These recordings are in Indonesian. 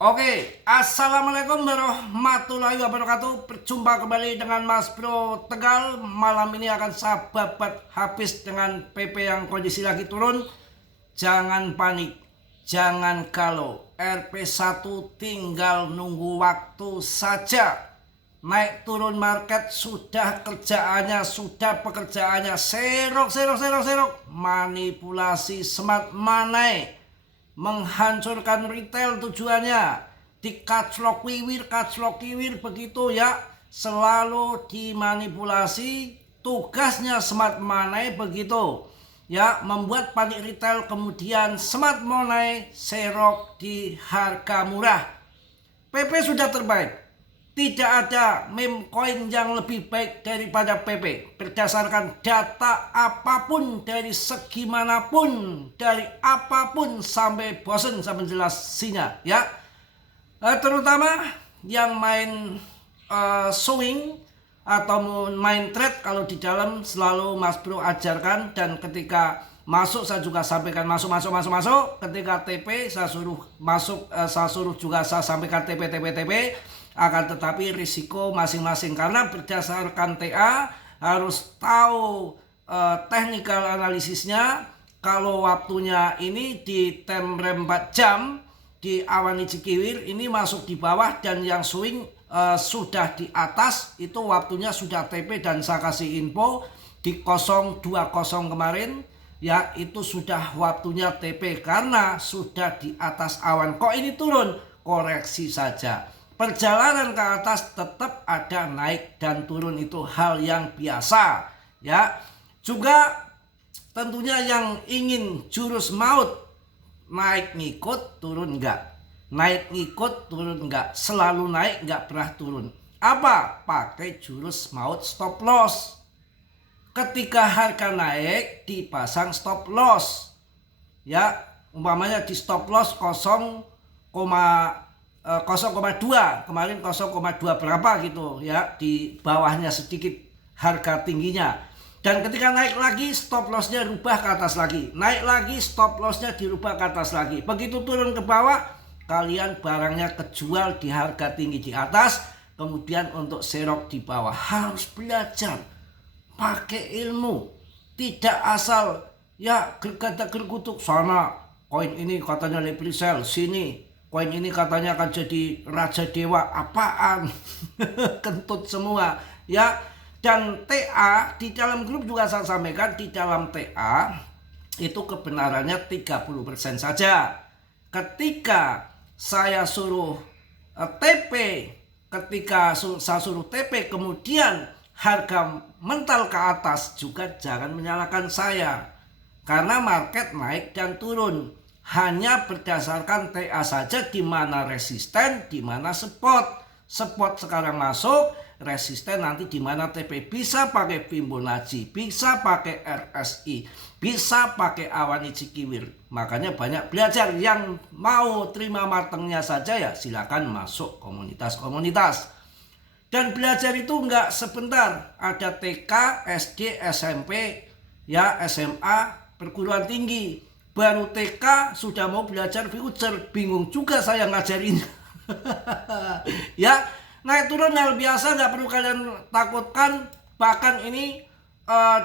Oke, assalamualaikum warahmatullahi wabarakatuh. Berjumpa kembali dengan Mas Bro Tegal. Malam ini akan saya babat habis dengan PP yang kondisi lagi turun. Jangan panik, jangan galau. RP1 tinggal nunggu waktu saja. Naik turun market sudah kerjaannya, sudah pekerjaannya. Serok. Manipulasi smart money, menghancurkan retail tujuannya. Di kaclok kiwir begitu ya. Selalu dimanipulasi. Tugasnya smart money begitu ya, membuat panik retail, kemudian smart money serok di harga murah. PP sudah terbaik. Tidak ada meme coin yang lebih baik daripada PP. Berdasarkan data apapun, dari segi manapun, dari apapun, sampai bosen sampai menjelasinya ya. Terutama yang main swing atau main trade, kalau di dalam selalu Mas Bro ajarkan, dan ketika masuk saya juga sampaikan masuk. Ketika TP saya suruh masuk, saya suruh juga saya sampaikan TP. Akan tetapi risiko masing-masing, karena berdasarkan TA harus tahu technical analisisnya. Kalau waktunya ini di time frame 4 jam di awan hijau kiwir ini masuk di bawah, dan yang swing sudah di atas, itu waktunya sudah TP, dan saya kasih info di 020 kemarin ya, itu sudah waktunya TP karena sudah di atas awan. Kok ini turun? Koreksi saja. Perjalanan ke atas tetap ada naik dan turun, itu hal yang biasa ya. Juga tentunya yang ingin jurus maut, naik ngikut turun enggak, naik ngikut turun enggak, selalu naik enggak pernah turun. Apa? Pakai jurus maut stop loss. Ketika harga naik dipasang stop loss ya, umpamanya di stop loss 0,2, kemarin 0,2 berapa gitu ya, di bawahnya sedikit harga tingginya. Dan ketika naik lagi stop lossnya rubah ke atas lagi, naik lagi stop lossnya dirubah ke atas lagi. Begitu turun ke bawah, kalian barangnya kejual di harga tinggi di atas, kemudian untuk serok di bawah. Harus belajar pakai ilmu, tidak asal ya gergadak-gergutuk. Sana koin ini katanya lagi sell, sini koin ini katanya akan jadi raja dewa. Apaan? Kentut semua ya. Dan TA di dalam grup juga saya sampaikan, di dalam TA itu kebenarannya 30% saja. Ketika saya suruh TP, ketika saya suruh TP kemudian harga mental ke atas, juga jangan menyalahkan saya, karena market naik dan turun hanya berdasarkan TA saja, di mana resisten, di mana support. Support sekarang masuk, resisten nanti di mana TP. Bisa pakai Fibonacci, bisa pakai RSI, bisa pakai awan hijau kiwir. Makanya banyak belajar. Yang mau terima matengnya saja ya silakan masuk komunitas. Dan belajar itu enggak sebentar. Ada TK, SD, SMP, ya SMA, perguruan tinggi. Baru TK sudah mau belajar future, bingung juga saya ngajarin. Ya, naik turun hal biasa, nggak perlu kalian takutkan. Bahkan ini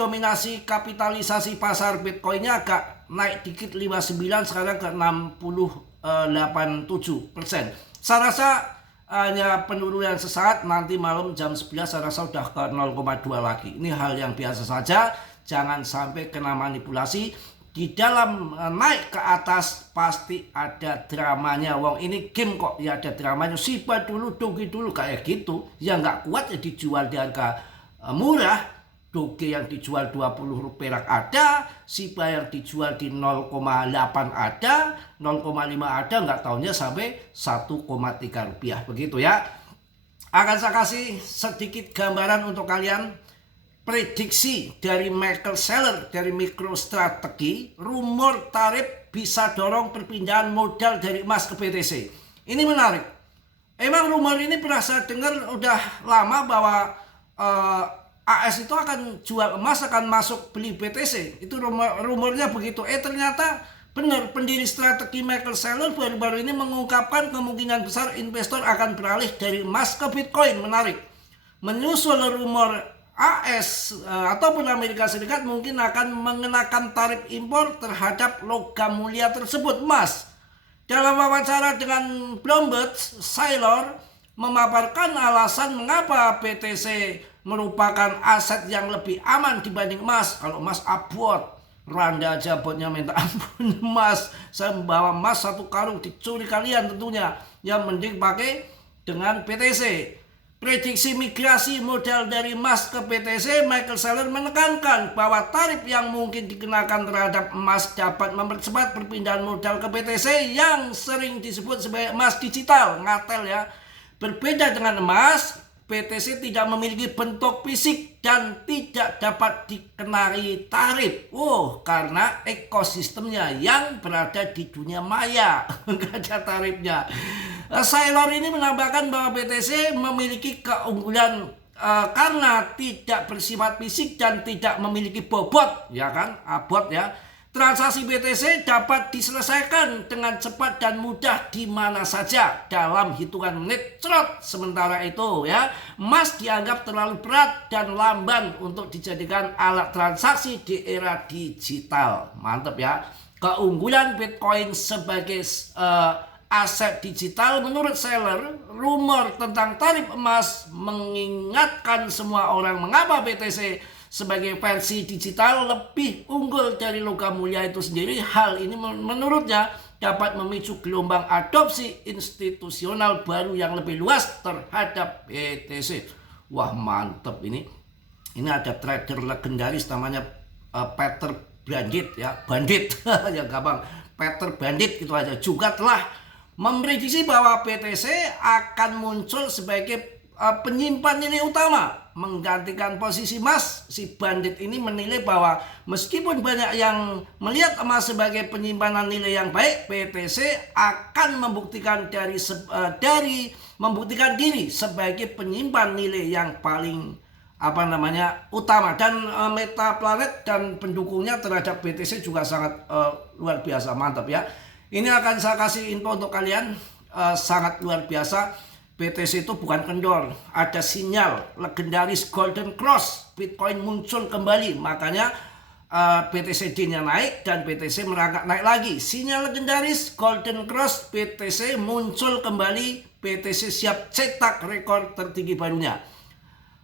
dominasi kapitalisasi pasar Bitcoinnya agak naik dikit, 59 sekarang ke 60,87%. Saya rasa hanya penurunan sesaat, nanti malam jam 11 saya rasa sudah ke 0,2 lagi. Ini hal yang biasa saja, jangan sampai kena manipulasi. Di dalam naik ke atas pasti ada dramanya. Wong ini game kok ya, ada dramanya. Sipa dulu, doge dulu, kayak gitu. Ya nggak kuat ya dijual di harga murah. Doge yang dijual 20 perak ada, Sipa yang dijual di 0,8 ada, 0,5 ada, nggak tahunya sampai 1,3 rupiah begitu ya. Akan saya kasih sedikit gambaran untuk kalian. Prediksi dari Michael Saylor dari MicroStrategy, rumor tarif bisa dorong perpindahan modal dari emas ke BTC. Ini menarik. Emang rumor ini pernah saya dengar udah lama, bahwa AS itu akan jual emas, akan masuk beli BTC. Itu rumornya begitu. Ternyata Benar, pendiri strategi Michael Saylor baru-baru ini mengungkapkan kemungkinan besar investor akan beralih dari emas ke Bitcoin. Menarik. Menyusul rumor AS ataupun Amerika Serikat mungkin akan mengenakan tarif impor terhadap logam mulia tersebut, emas. Dalam wawancara dengan Bloomberg, Saylor memaparkan alasan mengapa BTC merupakan aset yang lebih aman dibanding emas. Kalau emas abot, Randa aja botnya minta ampun. Emas, saya membawa emas 1 karung dicuri kalian tentunya. Yang mending pakai dengan BTC. Prediksi migrasi modal dari emas ke BTC, Michael Saylor menekankan bahwa tarif yang mungkin dikenakan terhadap emas dapat mempercepat perpindahan modal ke BTC yang sering disebut sebagai emas digital. Ngatel ya. Berbeda dengan emas, BTC tidak memiliki bentuk fisik dan tidak dapat dikenai tarif. Karena ekosistemnya yang berada di dunia maya, nggak ada tarifnya. Saylor ini menambahkan bahwa BTC memiliki keunggulan karena tidak bersifat fisik dan tidak memiliki bobot, ya kan, abot ya. Transaksi BTC dapat diselesaikan dengan cepat dan mudah di mana saja dalam hitungan menit. Sementara itu ya, emas dianggap terlalu berat dan lamban untuk dijadikan alat transaksi di era digital. Mantap ya. Keunggulan Bitcoin sebagai aset digital menurut Saylor, rumor tentang tarif emas mengingatkan semua orang mengapa BTC sebagai versi digital lebih unggul dari logam mulia itu sendiri. Hal ini menurutnya dapat memicu gelombang adopsi institusional baru yang lebih luas terhadap BTC. Wah mantep ini. Ini ada trader legendaris namanya Peter Bandit ya, Bandit yang gampang, Peter Bandit itu aja juga telah memprediksi bahwa BTC akan muncul sebagai penyimpan nilai utama menggantikan posisi emas. Si Bandit ini menilai bahwa meskipun banyak yang melihat emas sebagai penyimpanan nilai yang baik, BTC akan membuktikan membuktikan diri sebagai penyimpan nilai yang paling utama. Dan Meta Planet dan pendukungnya terhadap BTC juga sangat luar biasa, mantap ya. Ini akan saya kasih info untuk kalian, sangat luar biasa. BTC itu bukan kendor, ada sinyal legendaris Golden Cross, Bitcoin muncul kembali, makanya BTC-D-nya naik dan BTC merangkak naik lagi. Sinyal legendaris Golden Cross, BTC muncul kembali, BTC siap cetak rekor tertinggi barunya.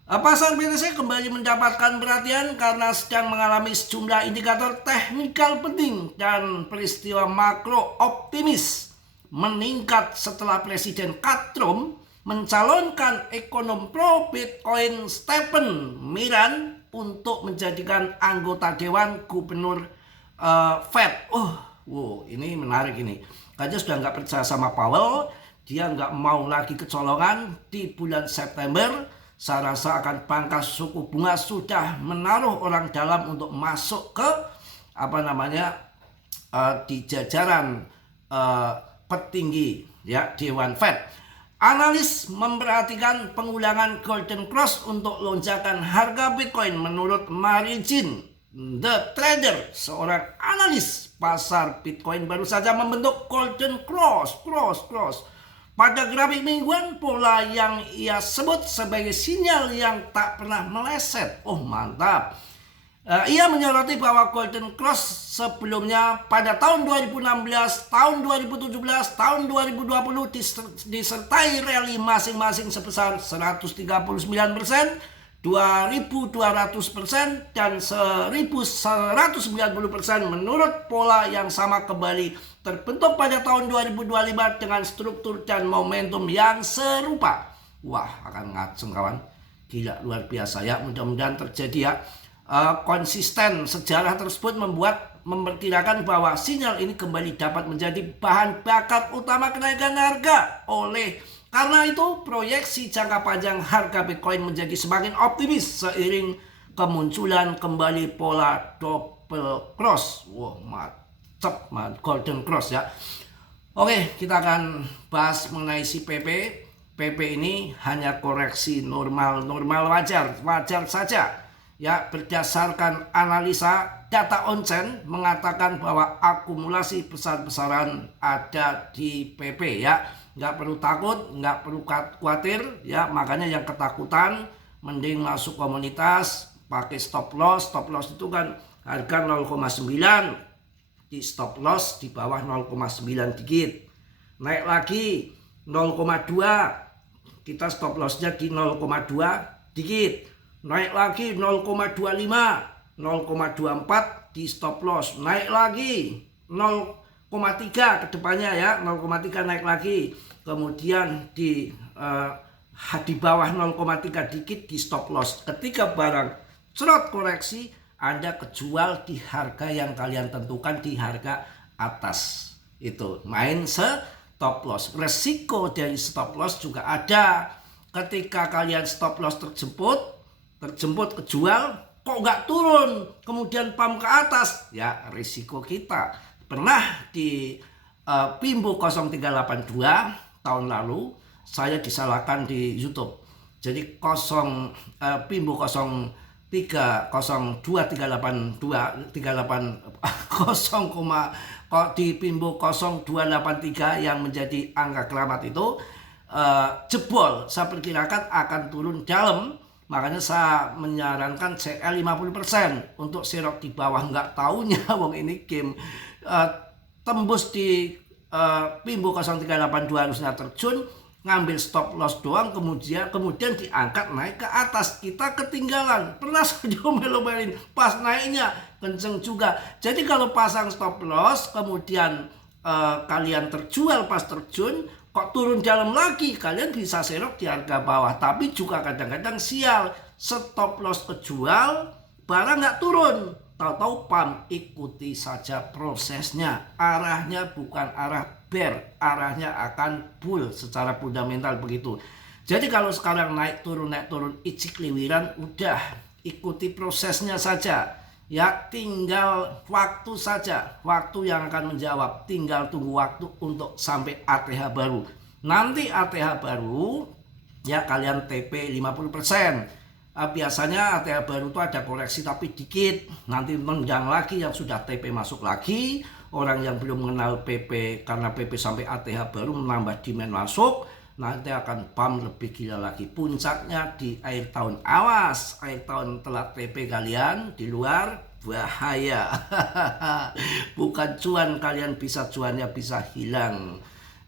Pasar BTC kembali mendapatkan perhatian karena sedang mengalami sejumlah indikator teknikal penting dan peristiwa makro optimis meningkat setelah Presiden Trump mencalonkan ekonom pro Bitcoin Stephen Miran untuk menjadikan anggota Dewan Gubernur Fed. Ini menarik ini. Karena sudah nggak percaya sama Powell, dia nggak mau lagi kecolongan di bulan September. Saya rasa akan pangkas suku bunga, sudah menaruh orang dalam untuk masuk ke di jajaran petinggi ya Dewan Fed. Analis memperhatikan pengulangan Golden Cross untuk lonjakan harga Bitcoin. Menurut Margin The Trader, seorang analis pasar Bitcoin baru saja membentuk Golden Cross. Pada grafik mingguan, pola yang ia sebut sebagai sinyal yang tak pernah meleset. Mantap. Ia menyoroti bahwa Golden Cross sebelumnya pada tahun 2016, tahun 2017, tahun 2020 disertai rally masing-masing sebesar 139%, 2.200% dan 1.190% menurut pola yang sama kembali terbentuk pada tahun 2025 dengan struktur dan momentum yang serupa. Wah, akan ngaceng kawan. Gila, luar biasa ya. Mudah-mudahan terjadi ya. Konsisten sejarah tersebut memperkirakan bahwa sinyal ini kembali dapat menjadi bahan bakar utama kenaikan harga. Karena itu proyeksi jangka panjang harga Bitcoin menjadi semakin optimis seiring kemunculan kembali pola double cross. Mantap, Golden Cross ya. Oke, kita akan bahas mengenai si PP. PP ini hanya koreksi normal wajar saja. ya berdasarkan analisa data on-chain mengatakan bahwa akumulasi besar-besaran ada di PP ya. Nggak perlu takut, nggak perlu khawatir ya. Makanya yang ketakutan mending masuk komunitas pakai stop loss. Stop loss itu kan harga 0,9, di stop loss di bawah 0,9 dikit. Naik lagi 0,2, kita stop lossnya di 0,2 dikit. Naik lagi 0,25, 0,24 di stop loss. Naik lagi 0,3 ke depannya ya, 0,3 naik lagi. Kemudian di bawah 0,3 dikit di stop loss. Ketika barang cerot koreksi, Anda kejual di harga yang kalian tentukan, di harga atas. Itu main stop loss. Resiko dari stop loss juga ada. Ketika kalian stop loss terjemput kejual, kok nggak turun, kemudian pump ke atas, ya risiko kita. Pernah di Pimbo 0382 tahun lalu saya disalahkan di YouTube. Jadi Pimbo 0,238 di Pimbo 0283 yang menjadi angka keramat itu jebol. Saya perkirakan akan turun dalam. Makanya saya menyarankan CL 50% untuk serok di bawah. Nggak taunya wong ini game tembus di Pimbo 0382 harusnya terjun, ngambil stop loss doang, kemudian diangkat naik ke atas. Kita ketinggalan. Pernah saya diomelin pas naiknya kenceng juga. Jadi kalau pasang stop loss kemudian kalian terjual pas terjun, kok turun dalam lagi, kalian bisa serok di harga bawah. Tapi juga kadang-kadang sial, stop loss kejual, barang nggak turun, tahu-tahu pump. Ikuti saja prosesnya. Arahnya bukan arah bear, arahnya akan bull secara fundamental begitu. Jadi kalau sekarang naik turun icik liwiran, udah ikuti prosesnya saja. Ya tinggal waktu saja, waktu yang akan menjawab. Tinggal tunggu waktu untuk sampai ATH baru. Nanti ATH baru ya kalian TP 50%. Biasanya ATH baru itu ada koreksi tapi dikit. Nanti nendang lagi yang sudah TP masuk lagi. Orang yang belum mengenal PP, karena PP sampai ATH baru menambah demand masuk. Nanti akan pump lebih gila lagi. Puncaknya di akhir tahun. Awas, akhir tahun telat TP kalian di luar, bahaya. Bukan cuan, kalian bisa cuannya bisa hilang.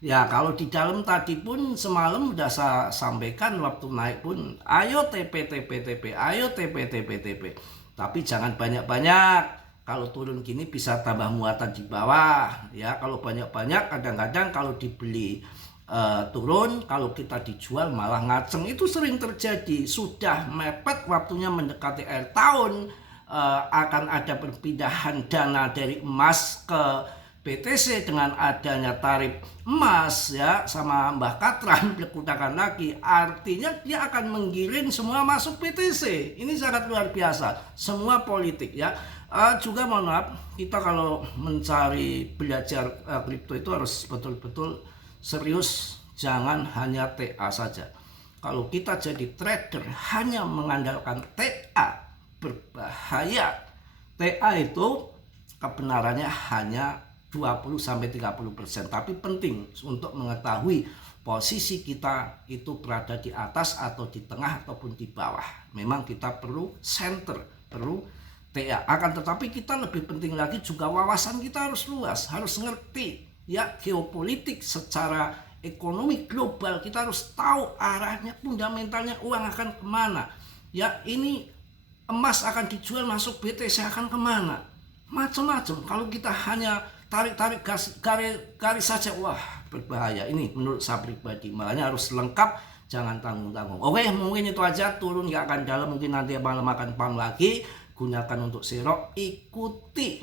Ya kalau di dalam tadi pun semalam udah saya sampaikan waktu naik pun, ayo TP, ayo TP. Tapi jangan banyak-banyak. Kalau turun gini bisa tambah muatan di bawah. Ya kalau banyak-banyak kadang-kadang kalau dibeli turun, kalau kita dijual malah ngaceng. Itu sering terjadi. Sudah mepet waktunya mendekati akhir tahun, akan ada perpindahan dana dari emas ke BTC dengan adanya tarif emas ya sama Mbah Katran berkudakan lagi. Artinya dia akan menggiring semua masuk BTC. Ini sangat luar biasa. Semua politik ya. Juga mohon maaf, kita kalau mencari belajar kripto itu harus betul-betul serius, jangan hanya TA saja. Kalau kita jadi trader hanya mengandalkan TA, berbahaya. TA itu kebenarannya hanya 20-30%, tapi penting untuk mengetahui posisi kita itu berada di atas atau di tengah ataupun di bawah. Memang kita perlu center, perlu TA. Akan tetapi kita lebih penting lagi juga wawasan kita harus luas, harus ngerti ya geopolitik secara ekonomi global. Kita harus tahu arahnya, fundamentalnya uang akan kemana. Ya ini emas akan dijual masuk BTC akan kemana, macam-macam. Kalau kita hanya tarik garis saja, wah berbahaya. Ini menurut saya pribadi, makanya harus lengkap, jangan tanggung-tanggung. Oke, mungkin itu aja. Turun nggak akan dalam, mungkin nanti malam akan pump lagi. Gunakan untuk serok, ikuti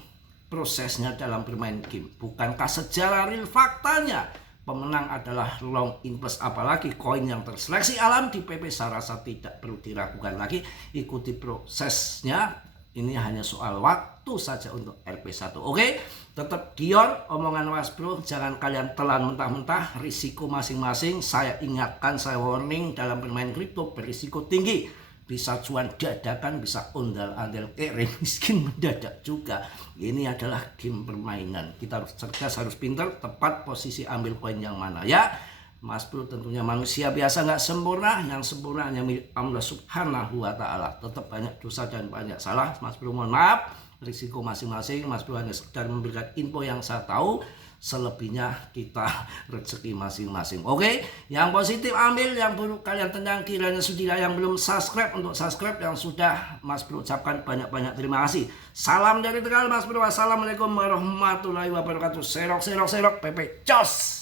prosesnya dalam bermain game. Bukankah sejarah real faktanya pemenang adalah long in plus, apalagi koin yang terseleksi alam di PP, saya rasa tidak perlu diragukan lagi. Ikuti prosesnya, ini hanya soal waktu saja untuk RP1. Oke, tetap Dior, omongan Was Bro, jangan kalian telan mentah-mentah, risiko masing-masing. Saya ingatkan, saya warning, dalam bermain kripto berisiko tinggi. bisa cuan dadakan, bisa ondal-andal miskin mendadak juga. Ini adalah game permainan. Kita harus cerdas, harus pintar, tepat posisi ambil koin yang mana ya. Mas Bro tentunya manusia biasa nggak sempurna, yang sempurna hanya milik Allah Subhanahu wa Ta'ala. Tetap banyak dosa dan banyak salah. Mas Bro mohon maaf, risiko masing-masing. Mas Bro hanya sekedar memberikan info yang saya tahu. Selebihnya kita rezeki masing-masing. Oke, yang positif ambil, yang buruk kalian tendang. Kiranya sudah, yang belum subscribe untuk subscribe, yang sudah Mas Bro ucapkan banyak-banyak terima kasih. Salam dari Tegal Mas Bro. Wassalamualaikum warahmatullahi wabarakatuh. Serok serok serok Pepe Jos.